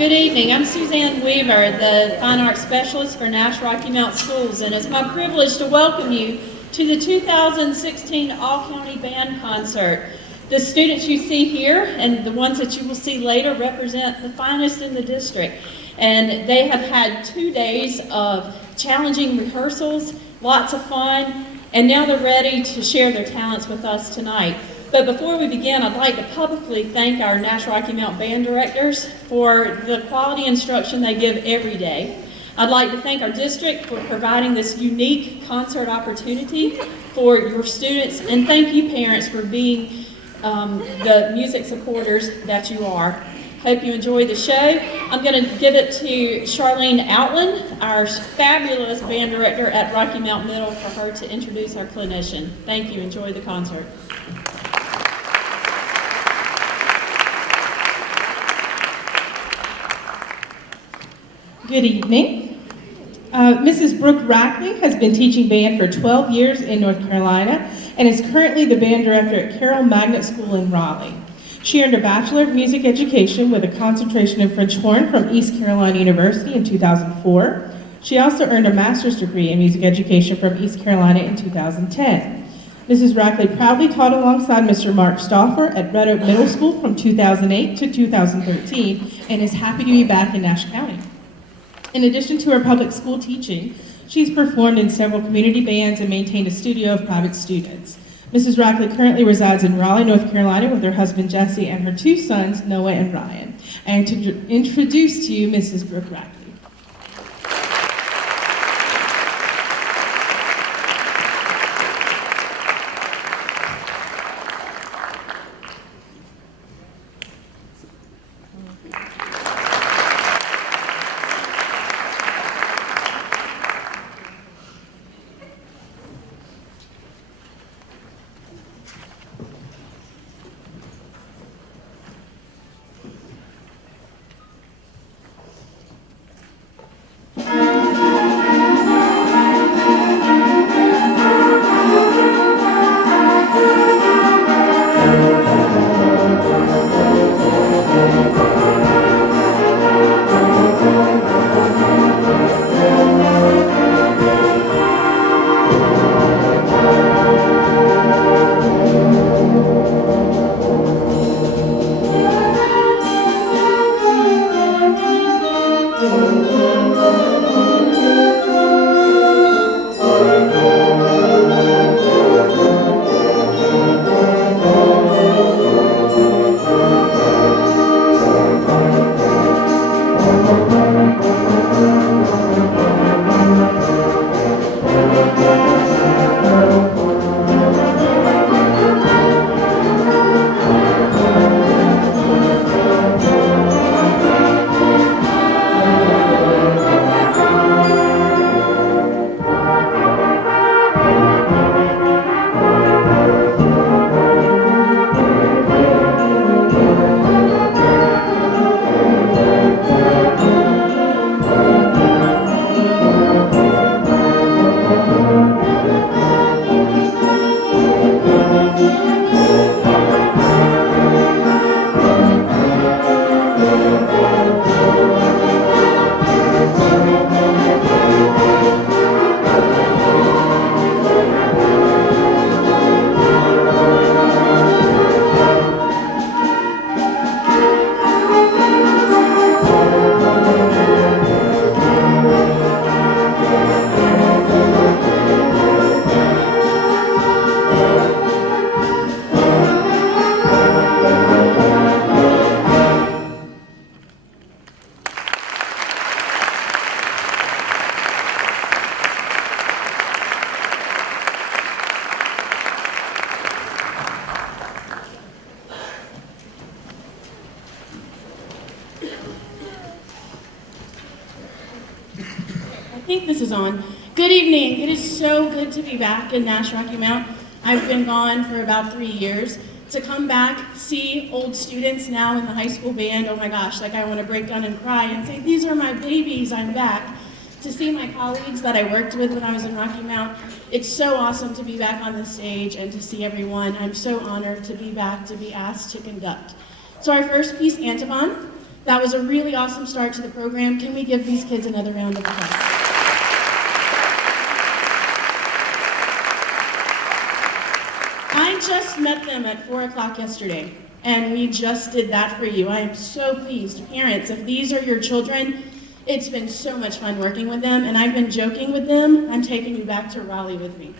Good evening. I'm Suzanne Weaver, the Fine Arts Specialist for Nash-Rocky Mount Schools, and it's my privilege to welcome you to the 2016 All-County Band Concert. The students you see here and the ones that you will see later represent the finest in the district, and they have had 2 days of challenging rehearsals, lots of fun, and now they're ready to share their talents with us tonight. But before we begin, I'd like to publicly thank our Nash-Rocky Mount band directors for the quality instruction they give every day. I'd like to thank our district for providing this unique concert opportunity for your students, and thank you parents for being the music supporters that you are. Hope you enjoy the show. I'm going to give it to Charlene Outland, our fabulous band director at Rocky Mount Middle, for her to introduce our clinician. Thank you. Enjoy the concert. Good evening. Mrs. Brooke Rackley has been teaching band for 12 years in North Carolina and is currently the band director at Carroll Magnet School in Raleigh. She earned a Bachelor of Music Education with a concentration in French horn from East Carolina University in 2004. She also earned a master's degree in music education from East Carolina in 2010. Mrs. Rackley proudly taught alongside Mr. Mark Stauffer at Red Oak Middle School from 2008 to 2013 and is happy to be back in Nash County. In addition to her public school teaching, she's performed in several community bands and maintained a studio of private students. Mrs. Rackley currently resides in Raleigh, North Carolina with her husband Jesse and her 2 sons, Noah and Ryan. And to introduce to you Mrs. Brooke Rackley. I think this is on. Good evening. It is so good to be back in Nash-Rocky Mount. I've been gone for about 3 years. To come back, see old students now in the high school band, oh my gosh, like I want to break down and cry and say, these are my babies, I'm back. To see my colleagues that I worked with when I was in Rocky Mount, it's so awesome to be back on the stage and to see everyone. I'm so honored to be back, to be asked to conduct. So our first piece, Antibes, That was a really awesome start to the program. Can we give these kids another round of applause? I just met them at 4 o'clock yesterday, and we just did that for you. I am so pleased. Parents, if these are your children, it's been so much fun working with them, and I've been joking with them, I'm taking you back to Raleigh with me.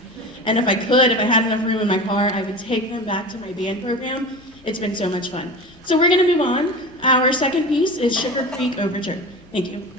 And if I had enough room in my car, I would take them back to my band program. It's been so much fun. So we're gonna move on. Our second piece is Sugar Creek Overture. Thank you.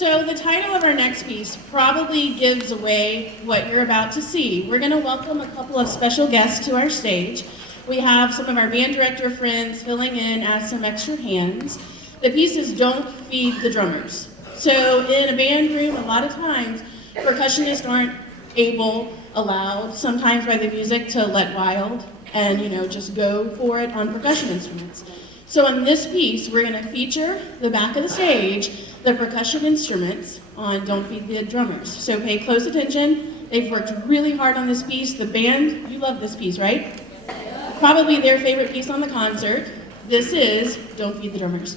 So the title of our next piece probably gives away what you're about to see. We're going to welcome a couple of special guests to our stage. We have some of our band director friends filling in as some extra hands. The piece is Don't Feed the Drummers. So in a band room, a lot of times, percussionists aren't allowed, sometimes by the music, to let wild and, just go for it on percussion instruments. So in this piece, we're going to feature the back of the stage, the percussion instruments on Don't Feed the Drummers. So pay close attention, They've worked really hard on this piece. The band, you love this piece, right? Probably their favorite piece on the concert. This is Don't Feed the Drummers.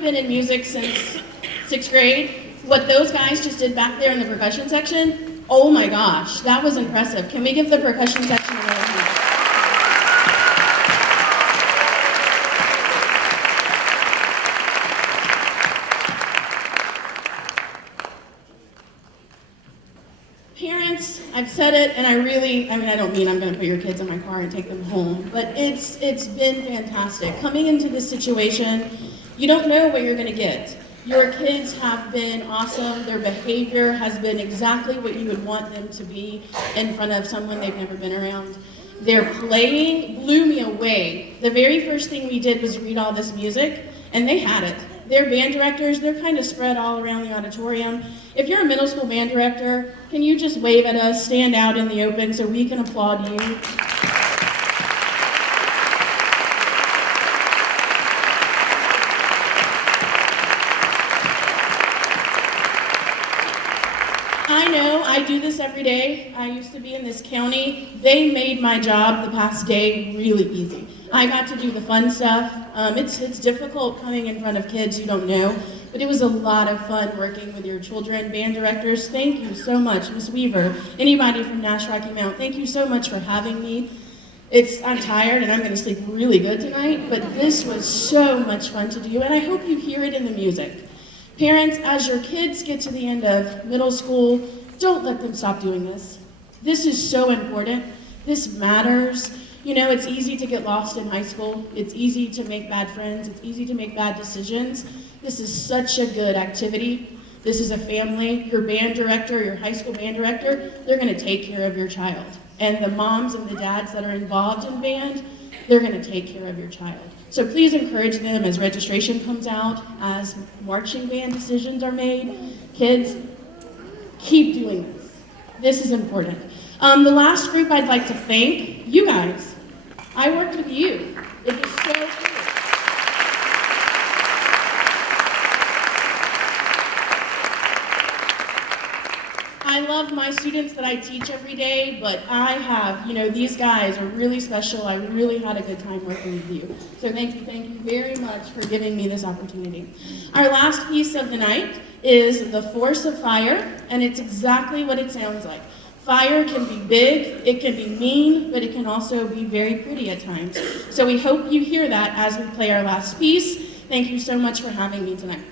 Been in music since 6th grade. What those guys just did back there in the percussion section, oh my gosh, that was impressive. Can we give the percussion section a round of applause? Parents, I've said it, and I don't mean I'm going to put your kids in my car and take them home, but it's been fantastic. Coming into this situation, you don't know what you're going to get. Your kids have been awesome. Their behavior has been exactly what you would want them to be in front of someone they've never been around. Their playing blew me away. The very first thing we did was read all this music, and they had it. Their band directors, they're kind of spread all around the auditorium. If you're a middle school band director, can you just wave at us, stand out in the open so we can applaud you? I do this every day. I used to be in this county. They made my job the past day really easy. I got to do the fun stuff. It's difficult coming in front of kids you don't know, but it was a lot of fun working with your children. Band directors, thank you so much. Ms. Weaver, anybody from Nash-Rocky Mount, thank you so much for having me. I'm tired and I'm going to sleep really good tonight, but this was so much fun to do, and I hope you hear it in the music. Parents, as your kids get to the end of middle school, don't let them stop doing this. This is so important. This matters. You know, it's easy to get lost in high school. It's easy to make bad friends. It's easy to make bad decisions. This is such a good activity. This is a family. Your band director, your high school band director, they're going to take care of your child. And the moms and the dads that are involved in band, they're going to take care of your child. So please encourage them as registration comes out, as marching band decisions are made. Kids, keep doing this. This is important. The last group I'd like to thank, you guys. I worked with you. It was so cool. I love my students that I teach every day, but I have, these guys are really special. I really had a good time working with you. So thank you very much for giving me this opportunity. Our last piece of the night is The Force of Fire, and it's exactly what it sounds like. Fire can be big, it can be mean, but it can also be very pretty at times. So we hope you hear that as we play our last piece. Thank you so much for having me tonight.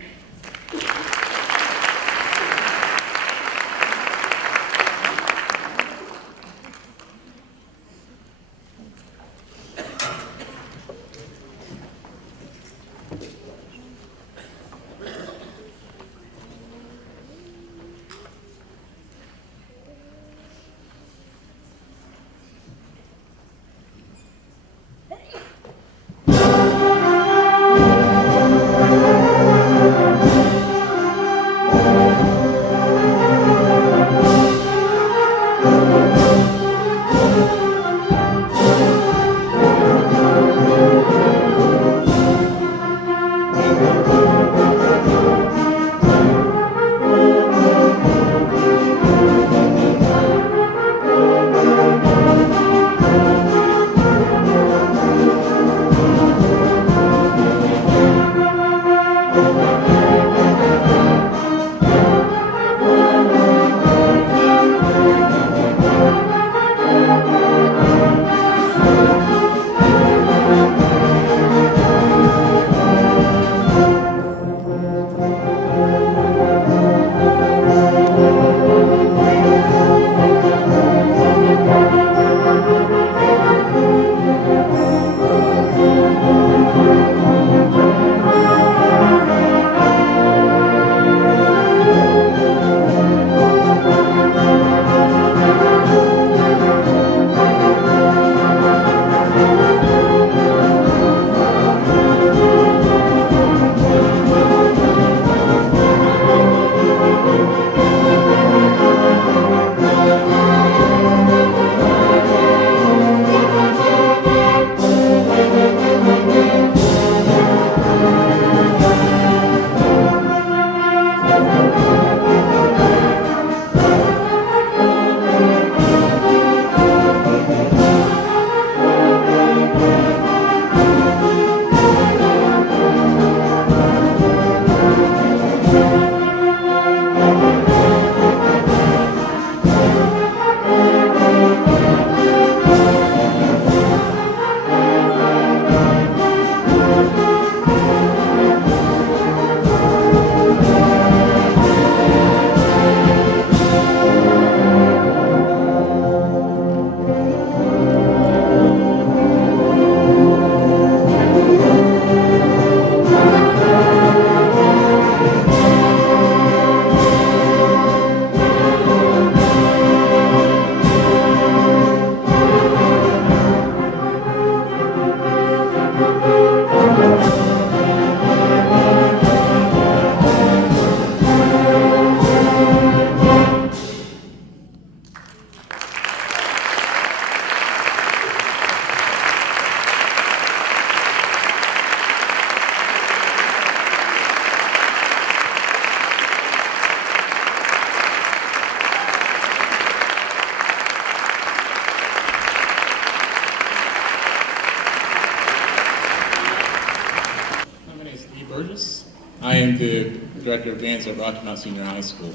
Director of Bands at Rocky Mount Senior High School.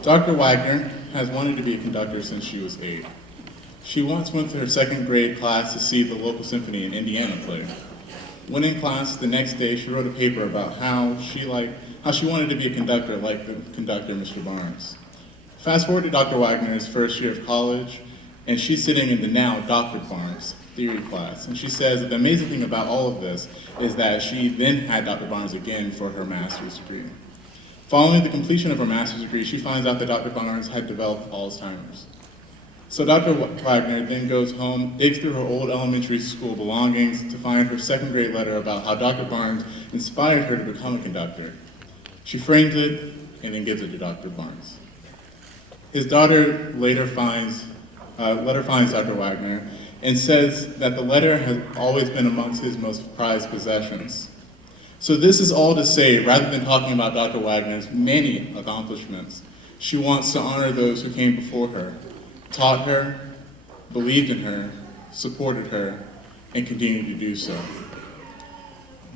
Dr. Wagner has wanted to be a conductor since she was 8. She once went to her 2nd grade class to see the local symphony in Indiana play. When in class, the next day, she wrote a paper about how she wanted to be a conductor like the conductor, Mr. Barnes. Fast forward to Dr. Wagner's first year of college, and she's sitting in the now Dr. Barnes theory class. And she says that the amazing thing about all of this is that she then had Dr. Barnes again for her master's degree. Following the completion of her master's degree, she finds out that Dr. Barnes had developed Alzheimer's. So Dr. Wagner then goes home, digs through her old elementary school belongings to find her 2nd grade letter about how Dr. Barnes inspired her to become a conductor. She frames it and then gives it to Dr. Barnes. His daughter later finds Dr. Wagner and says that the letter has always been amongst his most prized possessions. So this is all to say, rather than talking about Dr. Wagner's many accomplishments, she wants to honor those who came before her, taught her, believed in her, supported her, and continue to do so.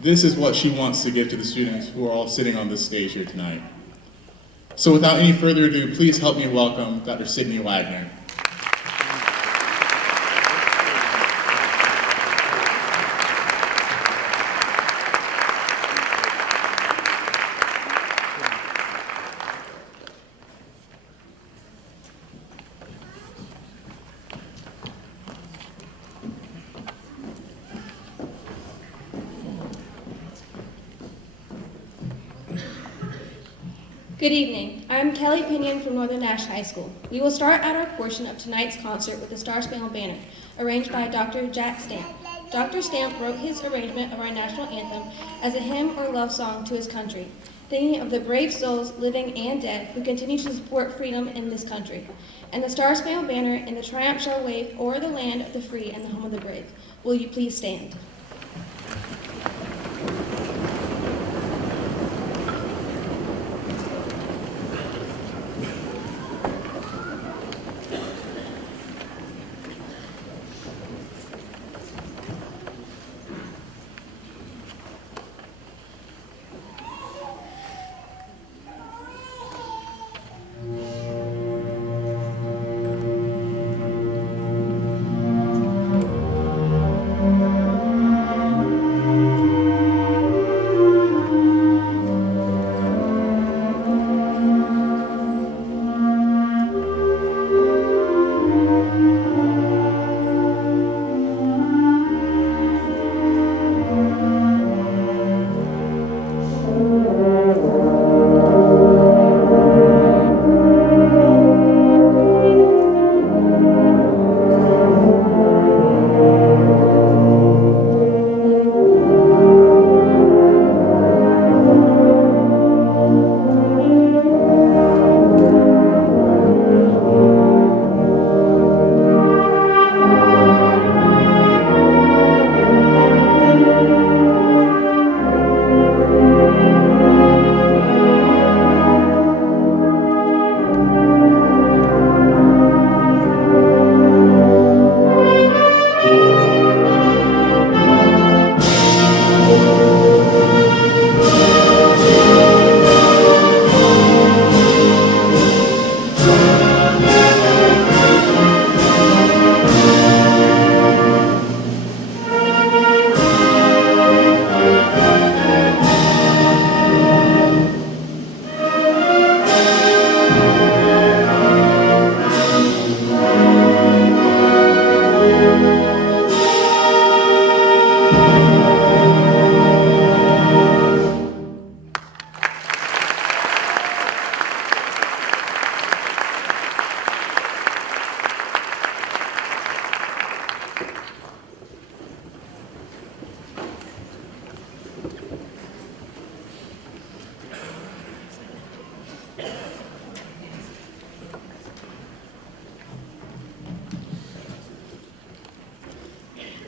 This is what she wants to give to the students who are all sitting on this stage here tonight. So without any further ado, please help me welcome Dr. Sydney Wagner. Good evening. I am Kelly Pinion from Northern Nash High School. We will start out our portion of tonight's concert with the StarSpangled Banner, arranged by Dr. Jack Stamp. Dr. Stamp wrote his arrangement of our national anthem as a hymn or love song to his country, thinking of the brave souls, living and dead, who continue to support freedom in this country. And the StarSpangled Banner and the triumph shall wave o'er the land of the free and the home of the brave. Will you please stand?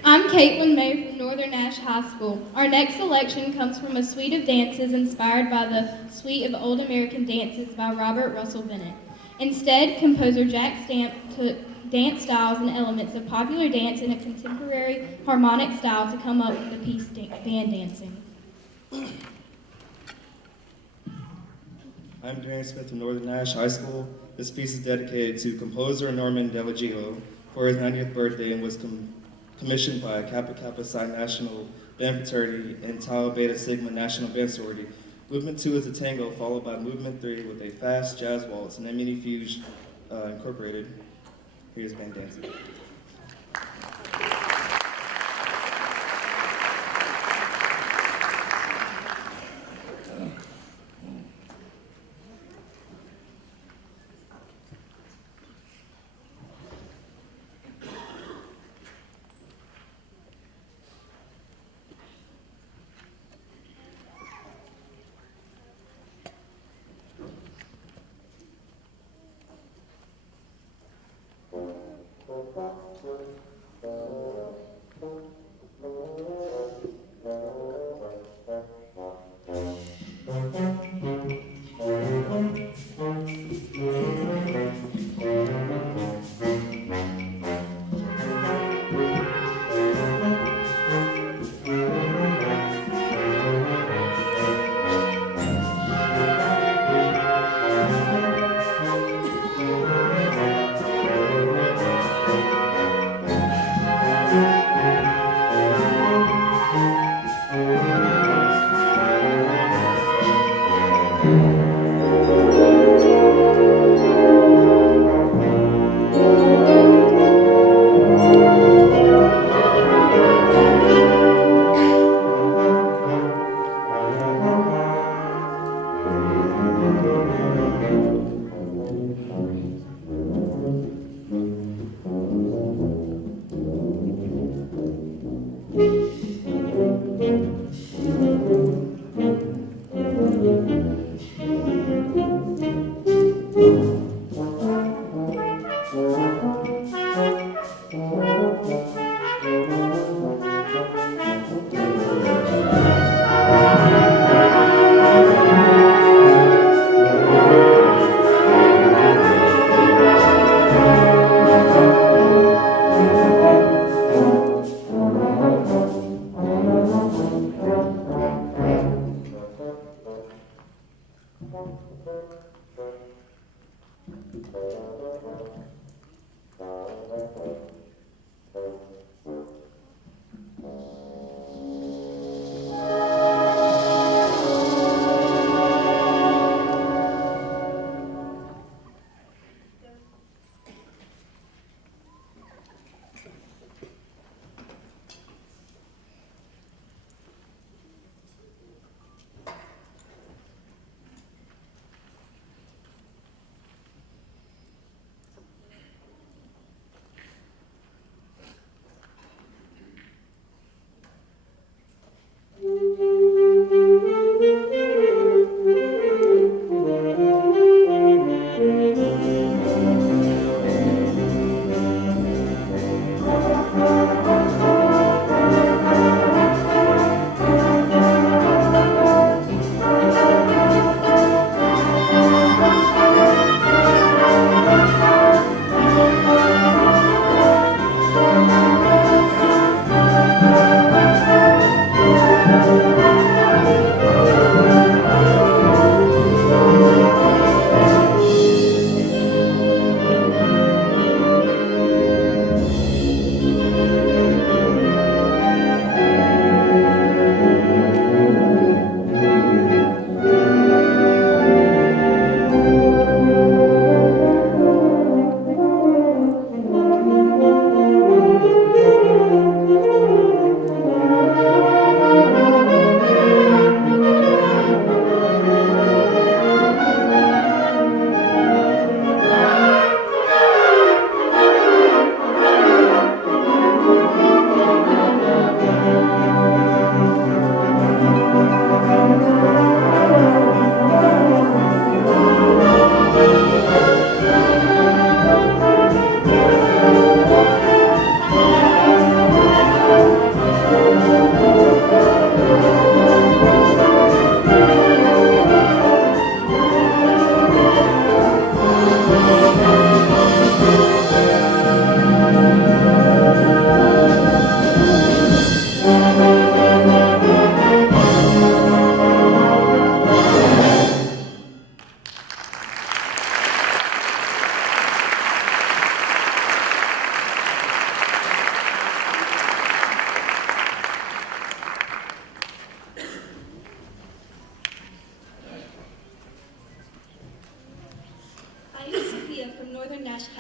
I'm Caitlin May from Northern Nash High School. Our next selection comes from a suite of dances inspired by the Suite of Old American Dances by Robert Russell Bennett. Instead, composer Jack Stamp took dance styles and elements of popular dance in a contemporary harmonic style to come up with the piece band dancing. I'm Dwayne Smith from Northern Nash High School. This piece is dedicated to composer Norman Delagillo for his 90th birthday and was commissioned by Kappa Kappa Psi National Band Fraternity and Tau Beta Sigma National Band Sorority. Movement 2 is a tango, followed by Movement 3 with a fast jazz waltz and a mini fugue incorporated. Here's band dancing.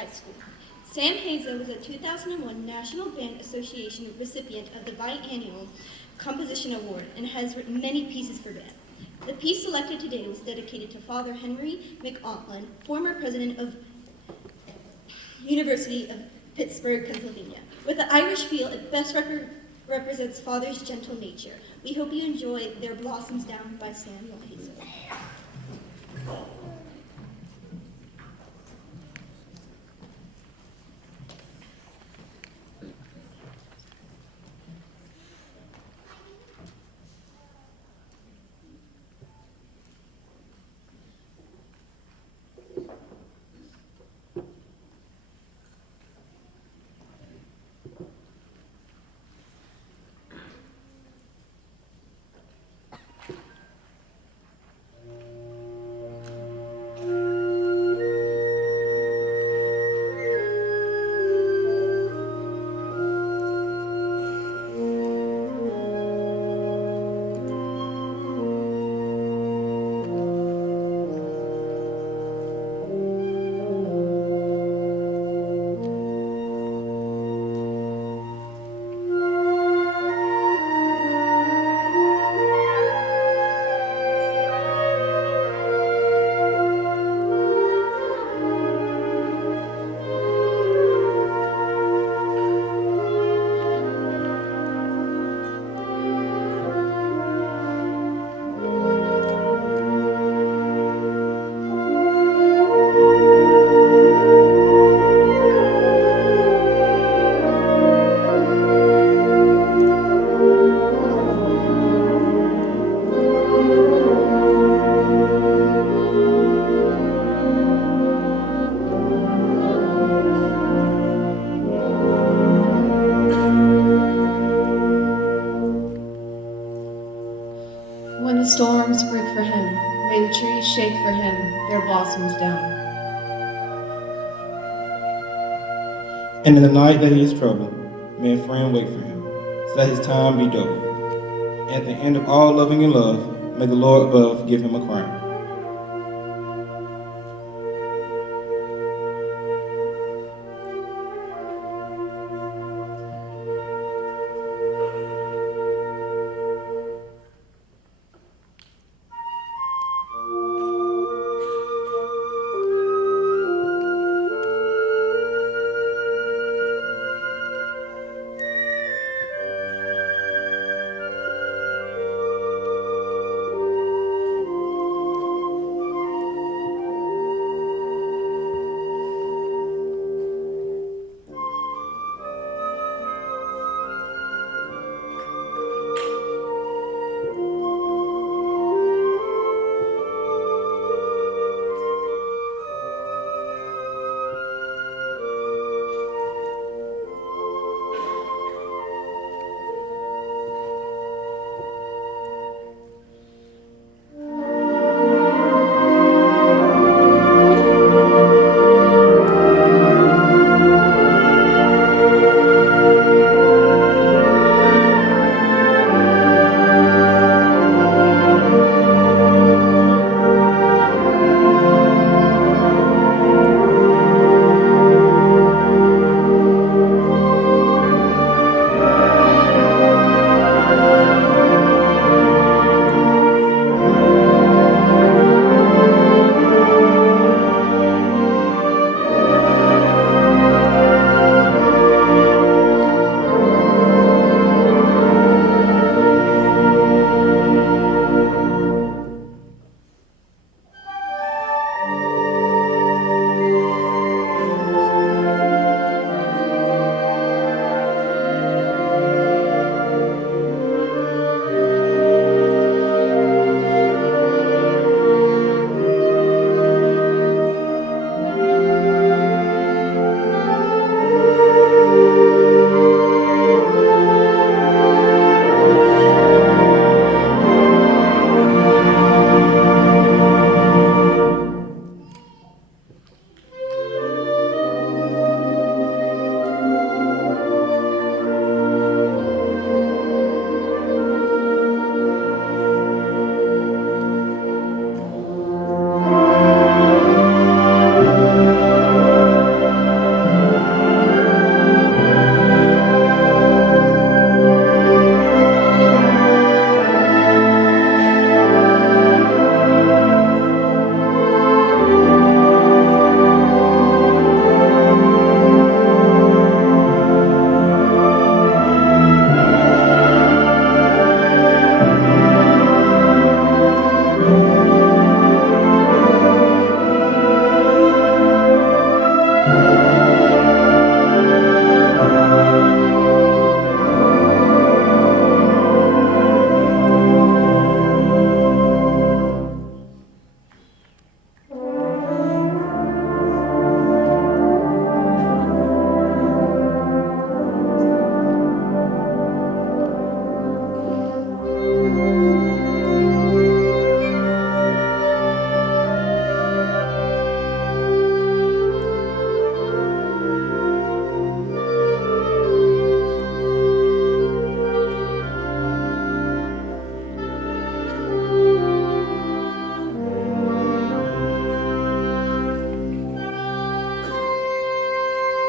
High School. Sam Hazel was a 2001 National Band Association recipient of the Biennial Composition Award and has written many pieces for band. The piece selected today was dedicated to Father Henry McAutlin, former president of University of Pittsburgh, Pennsylvania. With the Irish feel, it best represents Father's gentle nature. We hope you enjoy There Blossoms Down by Samuel Hazel. When the storms break for him, may the trees shake for him their blossoms down. And in the night that he is troubled, may a friend wait for him, so that his time be doubled. At the end of all loving and love, may the Lord above give him a crown.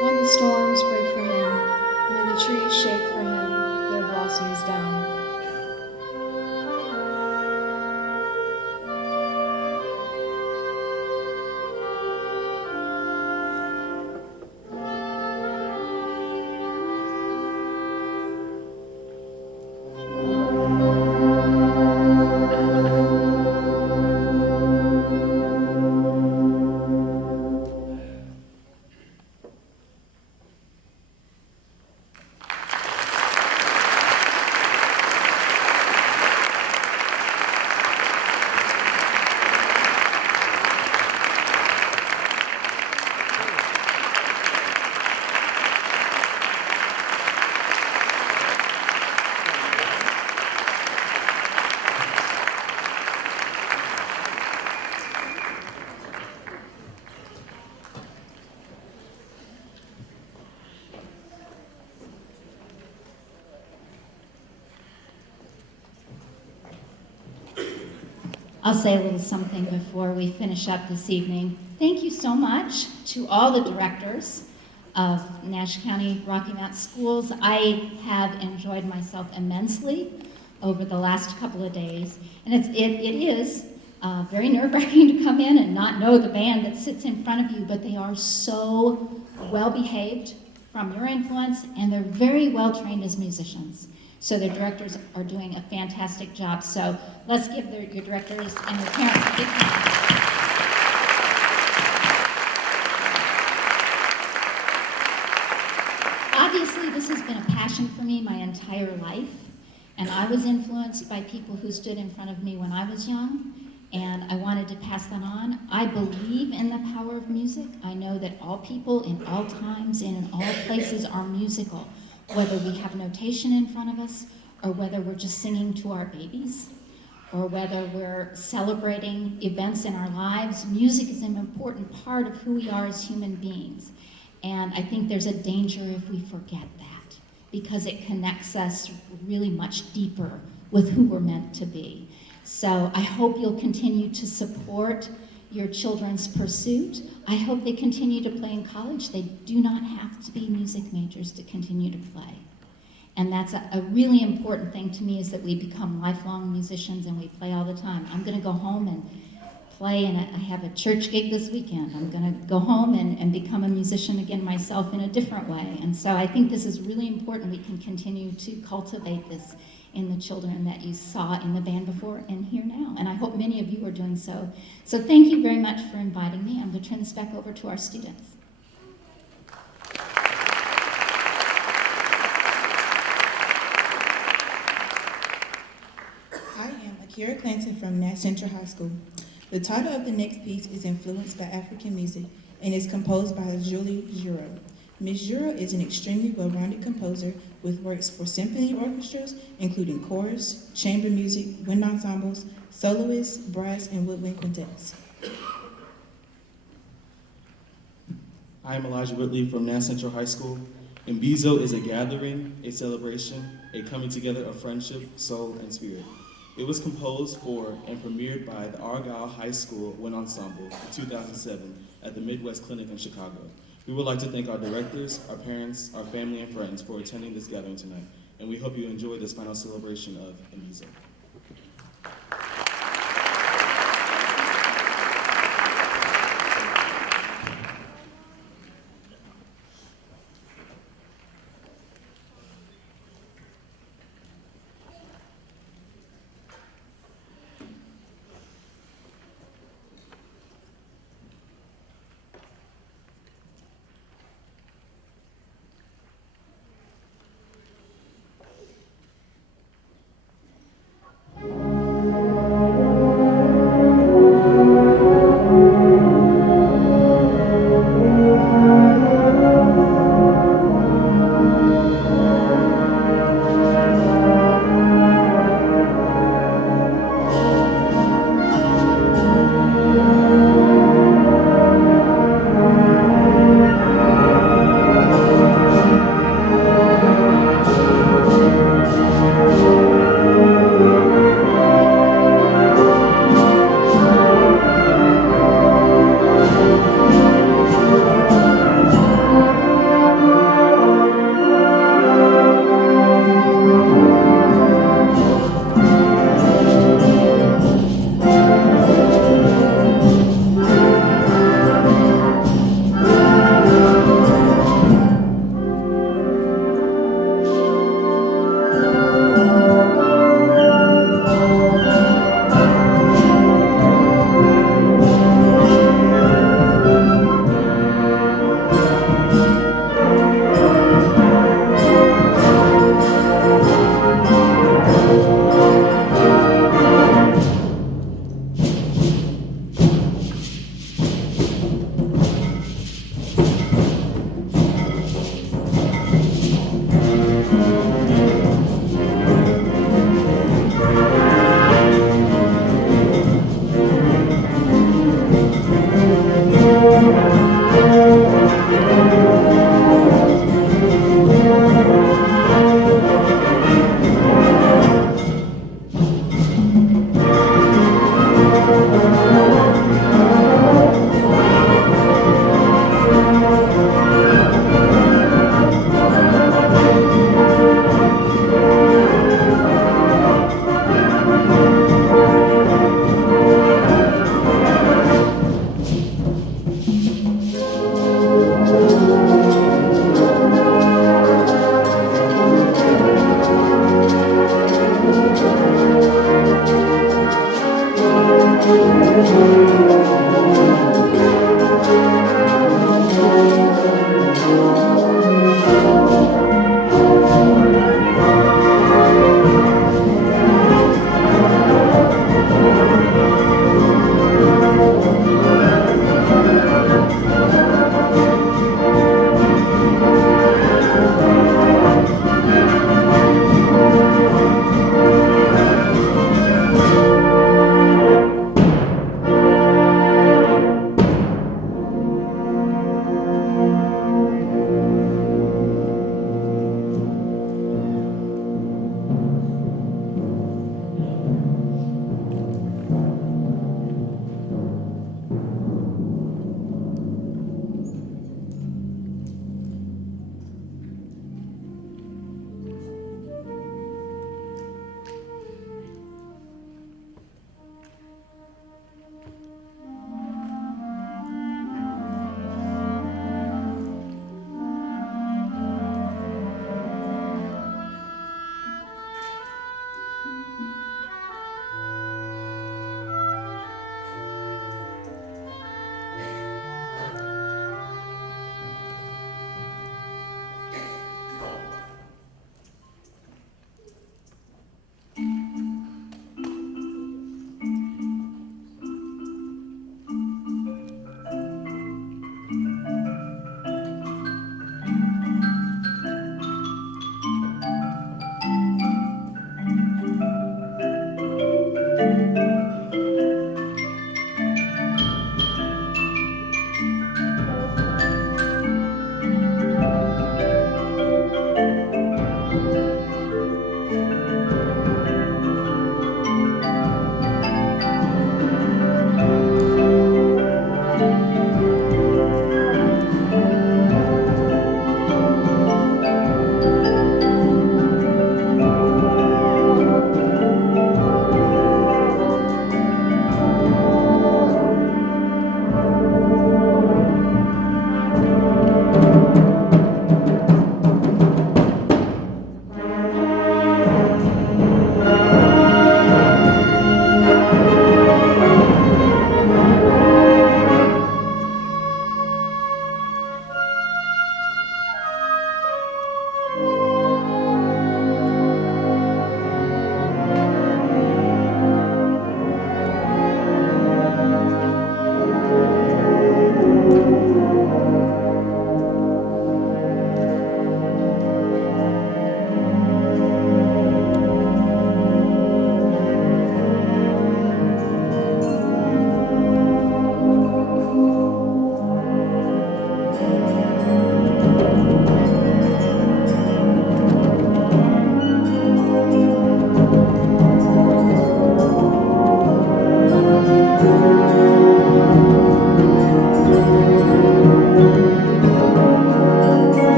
When the storms break for him, may the trees shake for him, their blossoms down. I'll say a little something before we finish up this evening. Thank you so much to all the directors of Nash County Rocky Mount Schools. I have enjoyed myself immensely over the last couple of days. And it is very nerve-wracking to come in and not know the band that sits in front of you, but they are so well-behaved from your influence, and they're very well-trained as musicians. So the directors are doing a fantastic job. So let's give your directors and your parents a big hand. Obviously, this has been a passion for me my entire life, and I was influenced by people who stood in front of me when I was young, and I wanted to pass that on. I believe in the power of music. I know that all people in all times and in all places are musical. Whether we have notation in front of us, or whether we're just singing to our babies, or whether we're celebrating events in our lives, music is an important part of who we are as human beings. And I think there's a danger if we forget that, because it connects us really much deeper with who we're meant to be. So I hope you'll continue to support your children's pursuit. I hope they continue to play in college. They do not have to be music majors to continue to play. And that's a really important thing to me, is that we become lifelong musicians and we play all the time. I'm gonna go home and play, and I have a church gig this weekend. I'm gonna go home and become a musician again myself in a different way. And so I think this is really important. We can continue to cultivate this in the children that you saw in the band before and here now. And I hope many of you are doing so. So thank you very much for inviting me. I'm going to turn this back over to our students. I am Akira Clanton from Nash Central High School. The title of the next piece is influenced by African music and is composed by Julie Giraud. Ms. Giraud is an extremely well-rounded composer with works for symphony orchestras, including chorus, chamber music, wind ensembles, soloists, brass, and woodwind quintets. I am Elijah Whitley from Nash Central High School. Mbizo is a gathering, a celebration, a coming together of friendship, soul, and spirit. It was composed for and premiered by the Argyle High School Wind Ensemble in 2007 at the Midwest Clinic in Chicago. We would like to thank our directors, our parents, our family, and friends for attending this gathering tonight, and we hope you enjoy this final celebration of Mbizo.